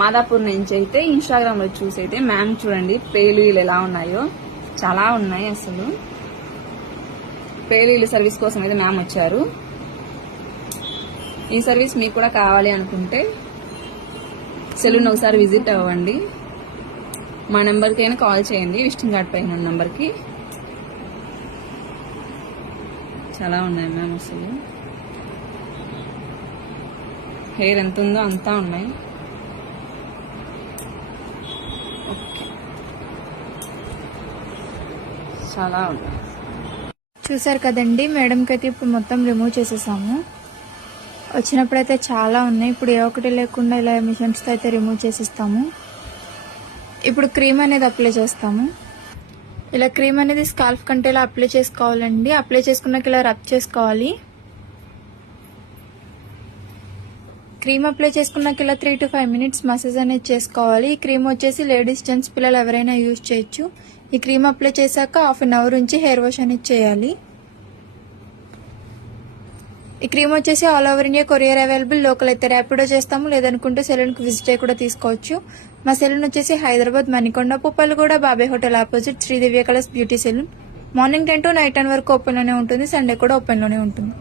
మాదాపూర్ నుంచి అయితే ఇన్స్టాగ్రామ్ లో చూసి అయితే మ్యామ్ చూడండి పేలీలు ఎలా ఉన్నాయో, చాలా ఉన్నాయి అసలు. పేలీలు సర్వీస్ కోసం అయితే మ్యామ్ వచ్చారు. ఈ సర్వీస్ మీకు కూడా కావాలి అనుకుంటే సెలూన్ ఒకసారి విజిట్ అవ్వండి. మా నెంబర్కి అయినా కాల్ చేయండి, విజిటింగ్ కార్డ్ పైన ఉన్న నెంబర్కి. చాలా ఉన్నాయి మ్యామ్ అసలు. హెయిర్ ఎంత ఉందో అంతా ఉన్నాయి. ఓకే, చాలా ఉన్నాయి. చూసారు కదండి, మేడంకి అయితే ఇప్పుడు మొత్తం రిమూవ్ చేసేసాము. వచ్చినప్పుడైతే చాలా ఉన్నాయి, ఇప్పుడు ఏ ఒకటి లేకుండా ఇలా మిషన్స్తో అయితే రిమూవ్ చేసిస్తాము. ఇప్పుడు క్రీమ్ అనేది అప్లై చేస్తాము. ఇలా క్రీమ్ అనేది స్కాల్ఫ్ కంటే ఇలా అప్లై చేసుకోవాలండి. అప్లై చేసుకున్నాక ఇలా రబ్ చేసుకోవాలి. క్రీమ్ అప్లై చేసుకున్నాక ఇలా 3 to 5 minutes మసాజ్ అనేది చేసుకోవాలి. ఈ క్రీమ్ వచ్చేసి లేడీస్, జెంట్స్, పిల్లలు ఎవరైనా యూజ్ చేయొచ్చు. ఈ క్రీమ్ అప్లై చేశాక 1/2 hour ఉంచి హెయిర్ వాష్ అనేది చేయాలి. ఈ క్రీమ్ వచ్చేసి all over India courier available. Local అయితే ర్యాపిడో చేస్తాము, లేదనుకుంటే సెలూన్కి విజిట్ అయ్యి కూడా తీసుకోవచ్చు. మా సెలూన్ వచ్చేసి Hyderabad Manikonda, Puppalaguda, Babai hotel opposite Sridivya colours beauty salon. Morning 10 to night 10 వరకు ఓపెన్లోనే ఉంటుంది. సండే కూడా ఓపెన్లోనే ఉంటుంది.